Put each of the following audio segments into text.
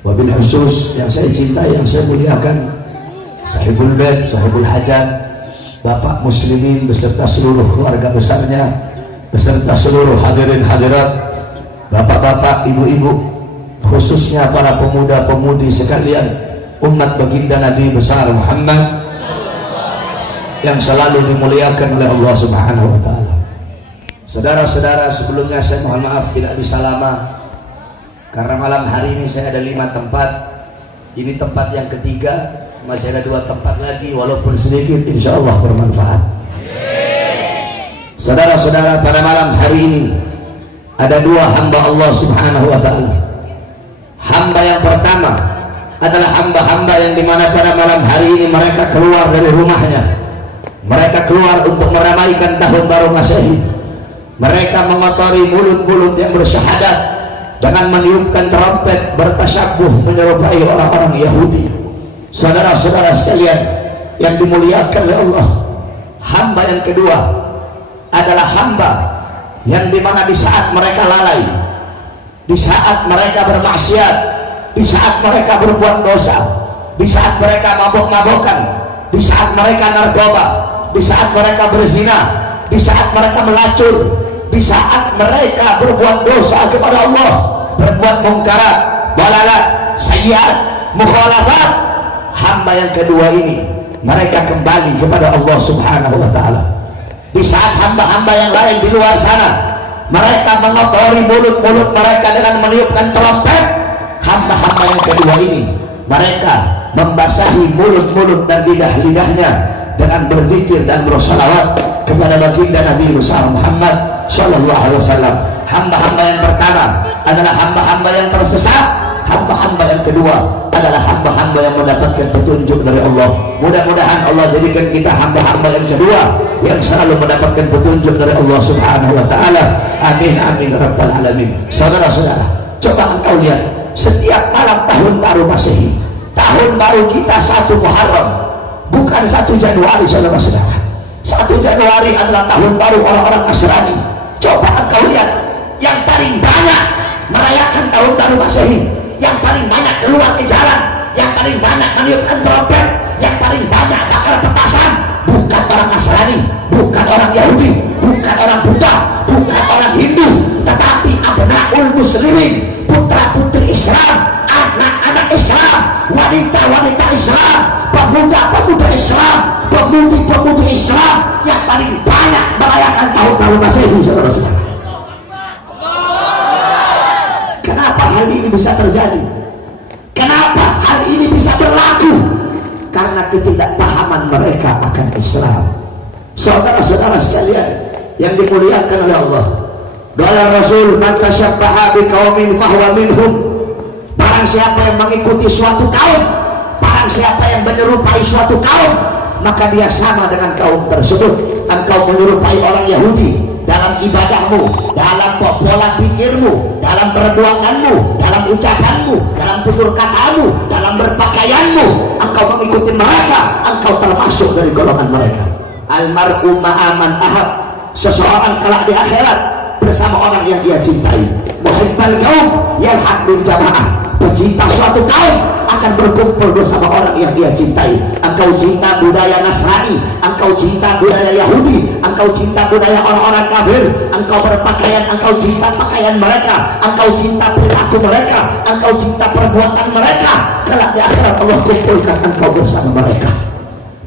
Wabil khusus yang saya cintai, yang saya muliakan, sahibul bait, sahibul hajat, Bapak muslimin beserta seluruh keluarga besarnya, beserta seluruh hadirin hadirat, bapak-bapak, ibu-ibu, khususnya para pemuda-pemudi sekalian, umat baginda Nabi besar Muhammad yang selalu dimuliakan oleh Allah Subhanahu wa taala. Saudara-saudara, sebelumnya saya mohon maaf tidak bisa lama karena malam hari ini saya ada 5 tempat. Ini tempat yang ketiga, masih ada 2 tempat lagi, walaupun sedikit insya Allah bermanfaat. Saudara-saudara, pada malam hari ini ada 2 hamba Allah Subhanahu wa ta'ala. Hamba yang pertama adalah hamba-hamba yang dimana pada malam hari ini mereka keluar dari rumahnya, mereka keluar untuk meramaikan tahun baru Masehi. Mereka mengotori mulut-mulut yang bersyahadat dengan meniupkan trompet, bertasyabuh menyerupai orang-orang Yahudi. Saudara-saudara sekalian yang dimuliakan oleh Allah, hamba yang kedua adalah hamba yang dimana di saat mereka lalai, di saat mereka bermaksiat, di saat mereka berbuat dosa, di saat mereka mabok-mabokan, di saat mereka narkoba, di saat mereka berzina, di saat mereka melacur, di saat mereka berbuat dosa kepada Allah, berbuat mungkarat, dalalat, sayyiat, mukhalafat, hamba yang kedua ini mereka kembali kepada Allah Subhanahu wa ta'ala. Di saat hamba-hamba yang lain di luar sana mereka mengotori mulut-mulut mereka dengan meniupkan trompet, hamba-hamba yang kedua ini mereka membasahi mulut-mulut dan lidah-lidahnya dengan berzikir dan bersalawat kepada baginda Nabi besar Muhammad sallallahu alaihi wasallam. Hamba-hamba yang pertama adalah hamba-hamba yang tersesat, hamba-hamba yang kedua adalah hamba-hamba yang mendapatkan petunjuk dari Allah. Mudah-mudahan Allah jadikan kita hamba-hamba yang kedua yang selalu mendapatkan petunjuk dari Allah Subhanahu wa ta'ala. Amin amin rabbal alamin. Saudara-saudara, coba engkau lihat, setiap malam tahun baru Masehi, tahun baru kita 1 Muharram, bukan 1 Januari. Saudara-saudara, 1 Januari adalah tahun baru orang-orang Nasrani. Coba engkau lihat, yang paling banyak merayakan tahun baru Masehi, yang paling banyak keluar ke jalan, yang paling banyak meniupkan trompet, yang paling banyak bakar petasan, bukan orang Nasrani, bukan orang Yahudi, bukan orang Buddha, bukan orang Hindu, tetapi abnaul muslimin, putra-putri Islam, anak-anak Islam, wanita-wanita Islam, pemuda-pemuda Islam, pemudi-pemudi Islam yang paling banyak merayakan tahun baru Masehi. Saudara-saudara, kenapa hal ini bisa terjadi? Kenapa hal ini bisa berlaku? Karena ketidakpahaman mereka akan Islam. Saudara-saudara sekalian yang dimuliakan oleh Allah, doa Rasul, man tasyabbaha biqaumin fahuwa minhum. Barang siapa yang mengikuti suatu kaum, barang siapa yang menyerupai suatu kaum, maka dia sama dengan kaum tersebut. Engkau menyerupai orang Yahudi dalam ibadahmu, dalam pola pikirmu, dalam perbuatanmu, dalam ucapanmu, dalam tutur katamu, dalam berpakaianmu, engkau mengikuti mereka, engkau termasuk dari golongan mereka. Almar'u ma'aman ahad, seseorang kelak di akhirat bersama orang yang dia cintai. Muhibbal kaum yalhaq bil jamaah, pecinta suatu kaum akan berkumpul bersama orang yang dia cintai. Engkau cinta budaya Nasrani, engkau cinta budaya Yahudi, engkau cinta budaya orang-orang kafir, engkau berpakaian, engkau cinta pakaian mereka, engkau cinta perilaku mereka, engkau cinta perbuatan mereka. Kelak di akhirat Allah kumpulkan engkau bersama mereka.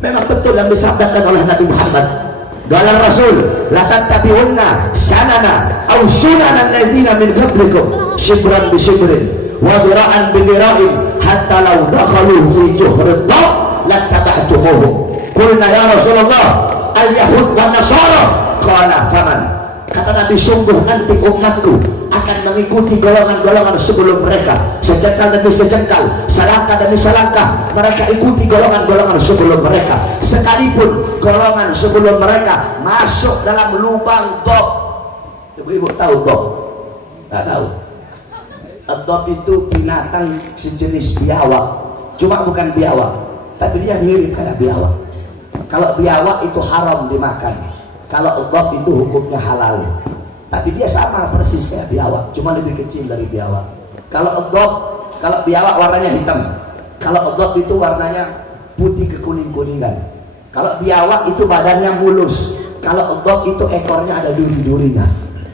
Memang betul yang disabdakan oleh Nabi Muhammad, doa Rasul, la tattabi'unna sanana aw sunana alladziina min qablikum shibran bi shibrin wa dhira'an bi dhira'in hatta law dakhalu fi juhrin dab lattaba'tumuhum. Qulna ya Rasulullah al-yahud wa nasara, qala faman. Kata Nabi, sungguh nanti umatku akan mengikuti golongan-golongan sebelum mereka, sejengkal demi sejengkal, selangkah demi selangkah mereka ikuti golongan-golongan sebelum mereka, sekalipun golongan sebelum mereka masuk dalam lubang dob. Ibu-ibu tahu dob? Tidak tahu. Dob itu binatang sejenis biawak, cuma bukan biawak, tapi dia mirip kayak biawak. Kalau biawak itu haram dimakan, kalau dob itu hukumnya halal. Tapi dia sama persis kayak biawak, cuma lebih kecil dari biawak. Kalau dob Kalau biawak warnanya hitam, kalau dhab itu warnanya putih kekuning-kuningan. Kalau biawak itu badannya mulus, kalau dhab itu ekornya ada duri-durinya.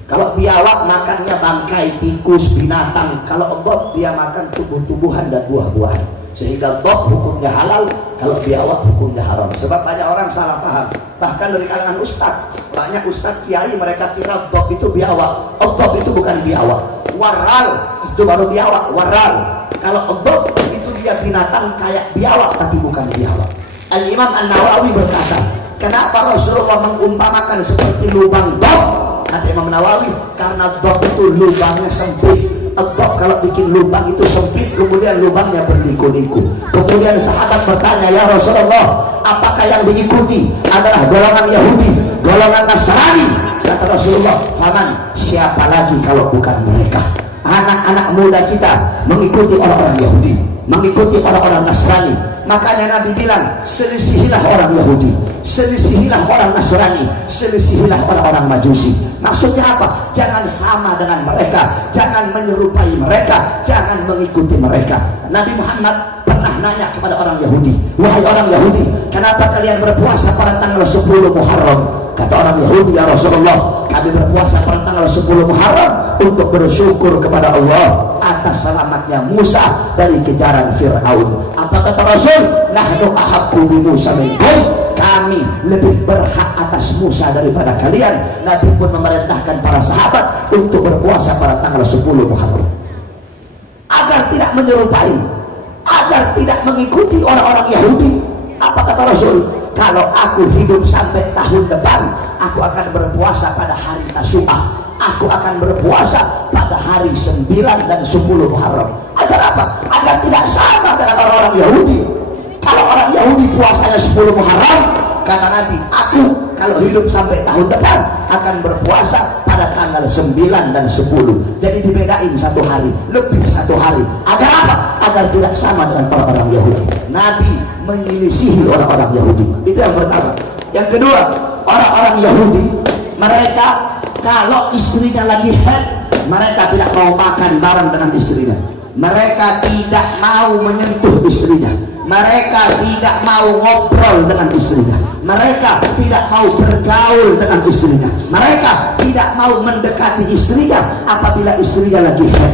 Kalau biawak makannya bangkai tikus, binatang. Kalau dhab dia makan tumbuh-tumbuhan dan buah-buahan. Sehingga dhab hukumnya halal, kalau biawak hukumnya haram. Sebab banyak orang salah paham. Bahkan dari kalangan ustaz, banyak ustaz kiai mereka kira dhab itu biawak. Dhab itu bukan biawak. Waral itu baru biawak. Waral. Kalau dhab itu dia binatang kayak biawak tapi bukan biawak. Al-Imam An-Nawawi berkata, kenapa Rasulullah mengumpamakan seperti lubang dhab? Kata Imam Nawawi, karena dhab itu lubangnya sempit. Dhab kalau bikin lubang itu sempit, kemudian lubangnya berliku-liku. Kemudian sahabat bertanya, ya Rasulullah, apakah yang diikuti adalah golongan Yahudi, golongan Nasrani? Kata Rasulullah, faman, siapa lagi kalau bukan mereka? Anak-anak muda kita mengikuti orang-orang Yahudi, mengikuti orang-orang Nasrani. Makanya Nabi bilang, selisihilah orang Yahudi, selisihilah orang Nasrani, selisihilah orang-orang Majusi. Maksudnya apa? Jangan sama dengan mereka, jangan menyerupai mereka, jangan mengikuti mereka. Nabi Muhammad pernah nanya kepada orang Yahudi, wahai orang Yahudi, kenapa kalian berpuasa pada tanggal 10 Muharram? Kata orang Yahudi, ya Rasulullah, kami berpuasa pada tanggal 10 Muharram untuk bersyukur kepada Allah atas selamatnya Musa dari kejaran Fir'aun. Apa kata Rasul? Nahnu ahaqqu bi Musa minkum, kami lebih berhak atas Musa daripada kalian. Nabi pun memerintahkan para sahabat untuk berpuasa pada tanggal 10 Muharram agar tidak menyerupai, agar tidak mengikuti orang-orang Yahudi. Apa kata Rasul? Kalau aku hidup sampai tahun depan, aku akan berpuasa pada hari Tasu'ah, aku akan berpuasa pada hari 9 dan 10 Muharram. Agar apa? Agar tidak sama dengan orang-orang Yahudi. Kalau orang Yahudi puasanya 10 Muharram, kata Nabi, aku kalau hidup sampai tahun depan akan berpuasa pada tanggal 9 dan 10. Jadi dibedain satu hari, lebih satu hari. Agar apa? Agar tidak sama dengan orang-orang Yahudi. Nabi menyelisihi orang-orang Yahudi. Itu yang pertama. Yang kedua, orang-orang Yahudi, mereka kalau istrinya lagi haid, mereka tidak mau makan bareng dengan istrinya. Mereka tidak mau menyentuh istrinya. Mereka tidak mau ngobrol dengan istrinya. Mereka tidak mau bergaul dengan istrinya. Mereka tidak mau mendekati istrinya apabila istrinya lagi haid.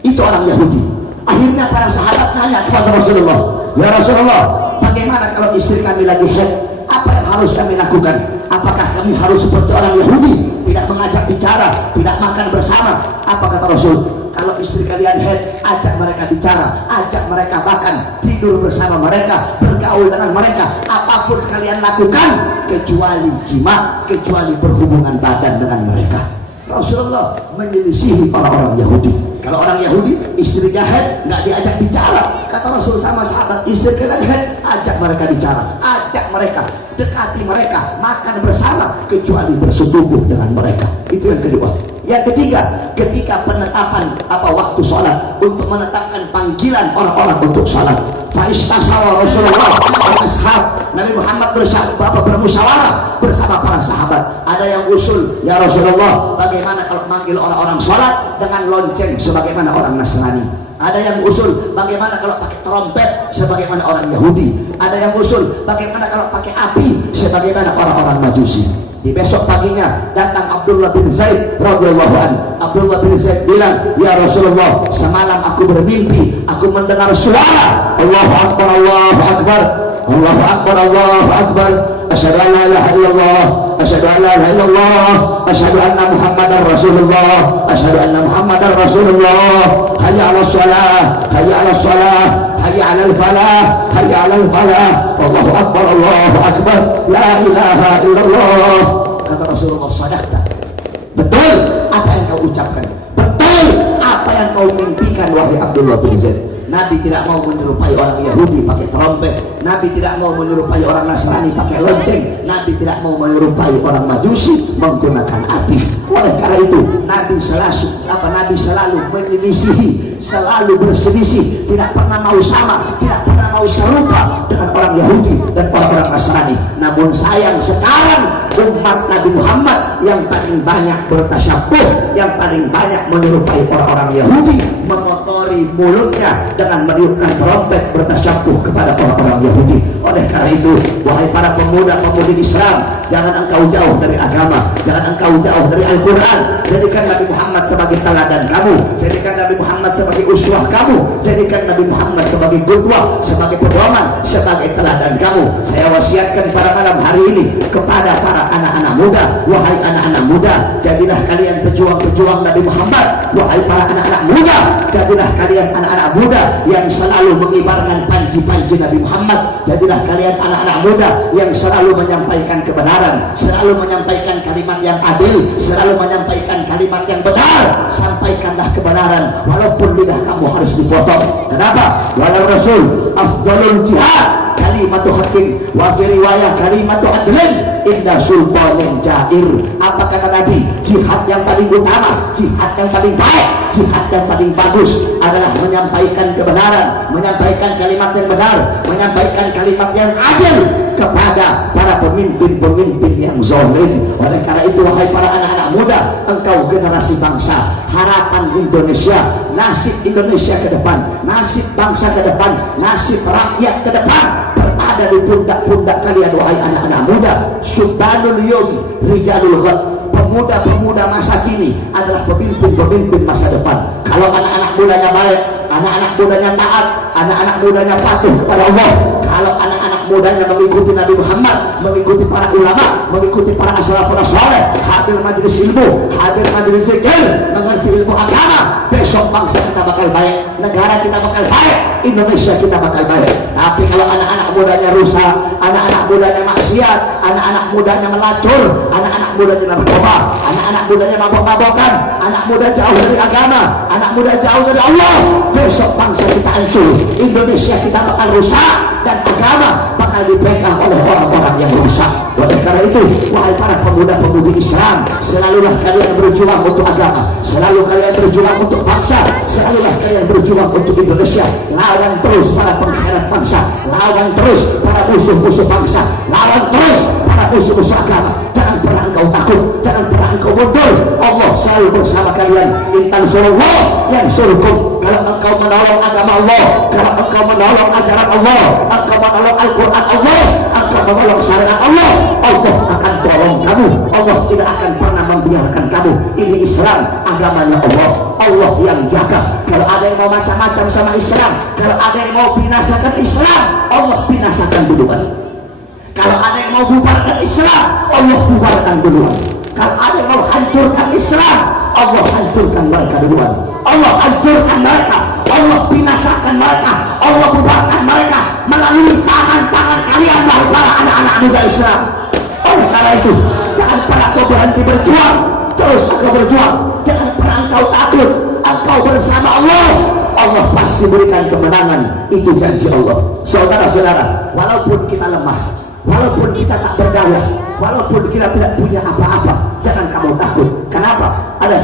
Itu orang Yahudi. Akhirnya para sahabat nanya kepada Rasulullah, ya Rasulullah, bagaimana kalau istri kami lagi haid? Apa yang harus kami lakukan? Apakah kami harus seperti orang Yahudi, tidak mengajak bicara, tidak makan bersama? Apa kata Rasul? Kalau istri kalian haid, ajak mereka bicara, ajak mereka makan, tidur bersama mereka, bergaul dengan mereka. Apapun kalian lakukan, kecuali jima, kecuali berhubungan badan dengan mereka. Rasulullah menyelisihi orang-orang Yahudi. Kalau orang Yahudi istrinya haid nggak diajak bicara, kata Rasul sama sahabat, istri kalian haid, ajak mereka bicara, ajak mereka, dekati mereka, makan bersama, kecuali bersetubuh dengan mereka. Itu yang kedua. Yang ketiga, ketika penetapan waktu sholat, untuk menetapkan panggilan orang-orang untuk sholat, faistasawar Rasulullah dan ashab, Nabi Muhammad bermusyawarah bersama para sahabat. Ada yang usul, ya Rasulullah, bagaimana kalau manggil orang-orang sholat dengan lonceng sebagaimana orang Nasrani? Ada yang usul, bagaimana kalau pakai trompet sebagaimana orang Yahudi? Ada yang usul, bagaimana kalau pakai api sebagaimana orang-orang Majusi? Di besok paginya datang Abdullah bin Zaid radhiyallahu anhu. Abdullah bin Zaid bilang, ya Rasulullah, semalam aku bermimpi, aku mendengar suara Allahu Akbar, Allahu Akbar, Allahu Akbar, Allahu Akbar, asyhadu an la ilaha illallah, asyhadu an la ilaha illallah, asyhadu anna Muhammadar Rasulullah, asyhadu anna Muhammadar Rasulullah, hayya 'alas shalah, hayya 'alas shalah, hayya 'alal falah, hayya 'alal falah, Allahu Akbar, Allahu Akbar, la ilaha illallah. Kata Rasulullah, sadaqta. Betul apa yang kau ucapkan, betul apa yang kau mimpikan wahai Abdullah bin Zaid. Nabi tidak mau menyerupai orang Yahudi pakai trompet, Nabi tidak mau menyerupai orang Nasrani pakai lonceng, Nabi tidak mau menyerupai orang Majusi menggunakan api. Oleh karena itu Nabi selalu menyelisihi, selalu berselisih, tidak pernah mau sama, tidak pernah mau serupa dengan orang Yahudi dan orang-orang Nasrani. Namun sayang sekarang umat Nabi Muhammad yang paling banyak bertasyabuh, yang paling banyak menyerupai orang-orang Yahudi, mengotori mulutnya dengan meniupkan trompet bertasyabuh kepada orang-orang Yahudi. Oleh karena itu, wahai para pemuda-pemudi Islam, jangan engkau jauh dari agama, jangan engkau jauh dari Al-Quran. Jadikan Nabi Muhammad sebagai teladan kamu, jadikan Nabi Muhammad sebagai uswah kamu, jadikan Nabi Muhammad sebagai qudwah, sebagai pedoman, sebagai teladan kamu. Saya wasiatkan pada malam hari ini kepada para anak-anak muda, wahai anak-anak muda, jadilah kalian pejuang-pejuang Nabi Muhammad. Wahai para anak-anak muda, jadilah kalian anak-anak muda yang selalu mengibarkan panji-panji Nabi Muhammad. Jadilah kalian anak-anak muda yang selalu menyampaikan kebenaran, selalu menyampaikan kalimat yang adil, selalu menyampaikan kalimat yang benar. Sampaikanlah kebenaran walaupun lidah kamu harus dipotong. Kenapa? Walau Rasul afdalul jihad kalimatu hakim wa fi riwayah kalimatu adlin inna sultanin jair. Apa kata Nabi? Jihad yang paling utama, jihad yang paling baik, jihad yang paling bagus adalah menyampaikan kebenaran, menyampaikan kalimat yang benar, menyampaikan kalimat yang adil kepada para pemimpin-pemimpin yang zalim. Oleh karena itu, wahai para anak-anak muda, engkau generasi bangsa, harapan Indonesia, nasib Indonesia ke depan, nasib bangsa ke depan, nasib rakyat ke depan berada di pundak-pundak kalian, wahai anak-anak muda. Subhanul yum rijalul ghad. Pemuda-pemuda masa kini adalah pemimpin-pemimpin masa depan. Kalau anak-anak mudanya baik, anak-anak mudanya taat, anak-anak mudanya patuh kepada Allah, kalau anak-anak mudanya mengikuti Nabi Muhammad, mengikuti para ulama, mengikuti para as-salafus saleh, hadir majelis ilmu, hadir majelis zikir, mengerti ilmu agama, besok bangsa kita bakal baik, negara kita bakal baik, Indonesia kita bakal baik. Tapi kalau anak-anak mudanya rusak, anak-anak mudanya maksiat, anak-anak mudanya melacur, anak-anak mudanya narkoba, anak-anak mudanya mabok-mabokan, anak muda jauh dari agama, anak muda jauh dari Allah, besok bangsa kita hancur, Indonesia kita bakal rusak, dan agama bakal dipegang oleh orang-orang yang rusak. Oleh karena itu, wahai para pemuda-pemudi Islam, selalulah kalian berjuang untuk agama, selalu kalian berjuang untuk bangsa, selalulah kalian berjuang untuk Indonesia. Lawan terus para pengkhianat bangsa, lawan terus para musuh-musuh bangsa, lawan terus para musuh-musuh agama. Jangan pernah engkau takut, jangan pernah engkau mundur. Allah selalu bersama kalian. Intan surullah yang suruhkum. Kalau engkau menolong agama Allah, kalau engkau menolong ajaran Allah, engkau menolong Al-Quran Allah, engkau menolong syariat Allah, Allah akan tolong kamu. Allah tidak akan pernah membiarkan kamu. Ini Islam, agamanya Allah, Allah yang jaga. Kalau ada yang mau macam-macam sama Islam, kalau ada yang mau binasakan Islam, Allah binasakan duluan. Kalau ada yang mau bubarkan Islam, Allah bubarkan duluan. Kalau ada yang mau hancurkan Islam, Allah hancurkan mereka duluan. Allah hancurkan mereka, Allah binasakan mereka, Allah bubarkan mereka melalui tangan-tangan kalian, para anak-anak muda Islam. Oleh karena itu, jangan pernah kau berhenti berjuang, terus kau berjuang. Jangan pernah engkau takut, engkau bersama Allah, Allah pasti berikan kemenangan. Itu janji Allah. Saudara-saudara, walaupun kita lemah, walaupun kita tak berdaya, walaupun kita tidak punya apa-apa, jangan kamu takut. Kenapa? Ada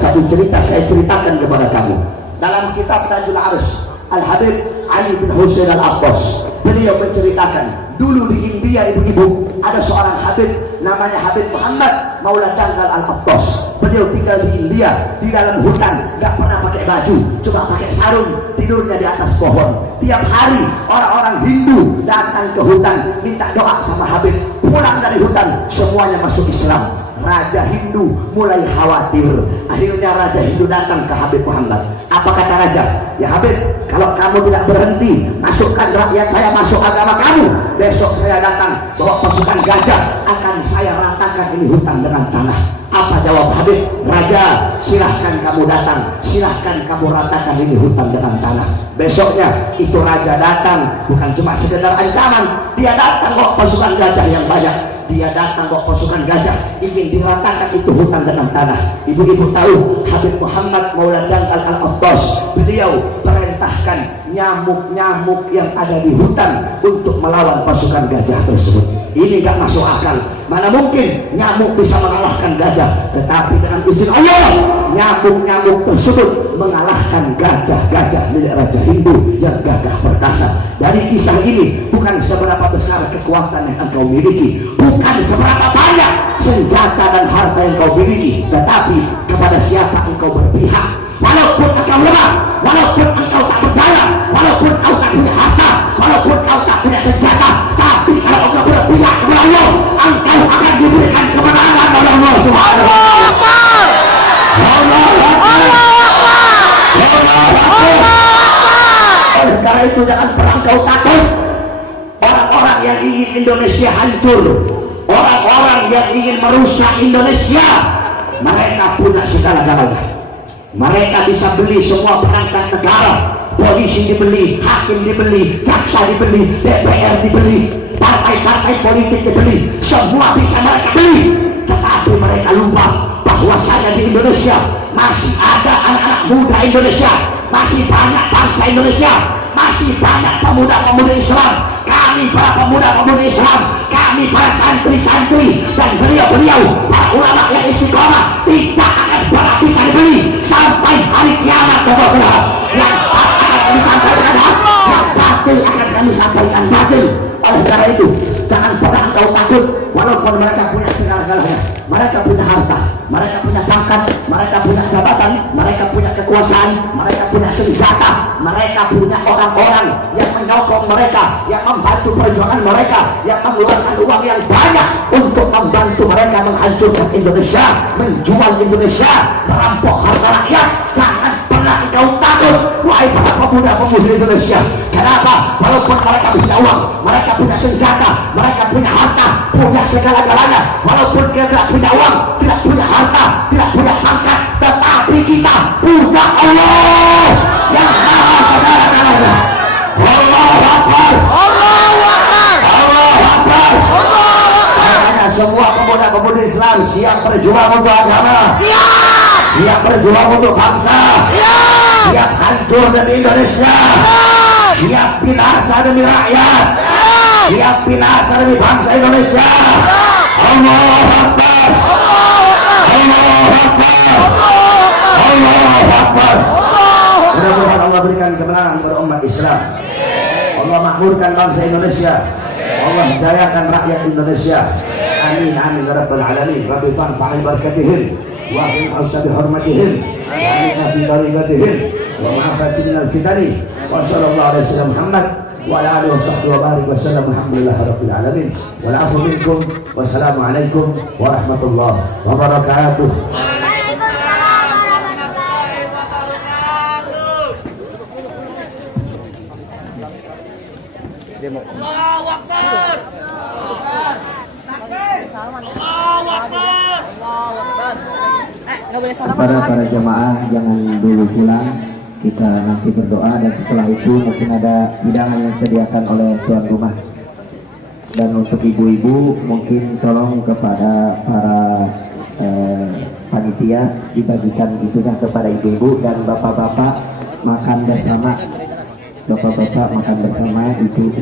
satu cerita saya ceritakan kepada kamu. Dalam kitab Tajul Arus, Al-Habib Ali bin Husain Al-Abbas, beliau menceritakan dulu di India, ibu-ibu, ada seorang Habib namanya Habib Muhammad Maula Janggal Al-Abbas. Beliau tinggal di India, di dalam hutan, gak pernah pakai baju, cuma pakai sarung, tidurnya di atas pohon. Tiap hari orang-orang Hindu datang ke hutan minta doa sama Habib. Pulang dari hutan, semuanya masuk Islam. Raja Hindu mulai khawatir. Akhirnya Raja Hindu datang ke Habib Muhammad. Apa kata Raja? Ya Habib, kalau kamu tidak berhenti masukkan rakyat saya masuk agama kamu, besok saya datang bawa pasukan gajah, akan saya ratakan ini hutan dengan tanah. Apa jawab Habib? Raja, silahkan kamu datang, silahkan kamu ratakan ini hutan dengan tanah. Besoknya itu Raja datang, bukan cuma sekedar ancaman, dia datang bawa pasukan gajah yang banyak. Dia datang bawa pasukan gajah, ingin diratakan itu hutan dengan tanah. Ibu-ibu tahu Habib Muhammad Maula Janggal Al-Abbas, beliau perintahkan nyamuk-nyamuk yang ada di hutan untuk melawan pasukan gajah tersebut. Ini gak masuk akal. Mana mungkin nyamuk bisa mengalahkan gajah? Tetapi dengan izin Allah, nyamuk-nyamuk tersebut mengalahkan gajah-gajah milik Raja Hindu yang gagah perkasa. Dari kisah ini, bukan seberapa besar kekuatan yang engkau miliki, bukan seberapa banyak senjata dan harta yang kau miliki, tetapi kepada siapa engkau berpihak. Walaupun engkau lemah, walaupun engkau tak berdaya, walaupun engkau tak punya harta, walaupun engkau tak punya senjata, tapi kalau engkau berpihak kepada Allah, engkau akan diberikan kemenangan oleh Allah Subhanahu wa Ta'ala. Oleh karena itu jangan pernah engkau takut. Orang-orang yang ingin Indonesia hancur, orang-orang yang ingin merusak Indonesia, mereka punya segala-galanya. Mereka bisa beli semua perangkat negara, polisi dibeli, hakim dibeli, jaksa dibeli, DPR dibeli, partai-partai politik dibeli, semua bisa mereka beli. Tetapi mereka lupa bahwasanya di Indonesia masih ada anak-anak muda Indonesia, masih banyak bangsa Indonesia, masih banyak pemuda-pemuda Islam. Kami para pemuda-pemuda Islam, kami para santri-santri dan beliau-beliau para ulama yang istiqomah tidak akan pernah bisa dibeli sampai hari kiamat. Yang hak akan kami sampaikan hak, yang batil akan kami sampaikan batil. Oleh karena itu jangan pernah engkau takut. Walaupun mereka punya segala-galanya, mereka punya harta, mereka punya pangkat, mereka punya jabatan, mereka punya kekuasaan, mereka punya senjata, mereka punya orang-orang yang menyokong mereka, yang membantu perjuangan mereka, yang mengeluarkan uang yang banyak untuk membantu mereka menghancurkan Indonesia, menjual Indonesia, merampok harta rakyat. Jangan pernah engkau takut, wahai para pemuda-pemudi Indonesia. Kenapa? Walaupun mereka punya uang, mereka punya senjata, mereka punya harta, punya segala-galanya, walaupun dia tidak punya uang, tidak punya harta, tidak punya pangkat, tetapi kita punya Allah yang maha segala-galanya. Allahu Akbar, Allahu Akbar, Allahu Akbar, Allahu Akbar. Semua pemuda-pemudi Islam siap berjuang untuk agama, siap berjuang untuk bangsa, siap hancur demi Indonesia, siap binasa demi rakyat, siap binasa demi bangsa Indonesia. Allahu Akbar, Allahu Akbar, Allahu Akbar. Mudah-mudahan Allah berikan kemenangan kepada umat Islam, Allah makmurkan bangsa Indonesia, Allah hidayakan rakyat Indonesia. Amin amin ya rabbal alamin. Rabbi fanfa'il barakatihim wa aqim bihurmatihim wa amin fi daribatihim wa ma'afati minal fitani wa sallallahu alaihi wasallam Muhammad wa ala alihi wa sahbihi wa barik wa sallam. Alhamdulillah rabbil alamin. Wal afu minkum. Wassalamu alaikum warahmatullahi wabarakatuh. Allahu Akbar. Allahu Akbar. Para jemaah jangan dulu pulang, kita nanti berdoa dan setelah itu mungkin ada hidangan yang disediakan oleh tuan rumah. Dan untuk ibu-ibu mungkin tolong kepada para panitia dibagikan itunya kepada ibu-ibu, dan bapak-bapak makan bersama. Bapak-bapak makan bersama itu.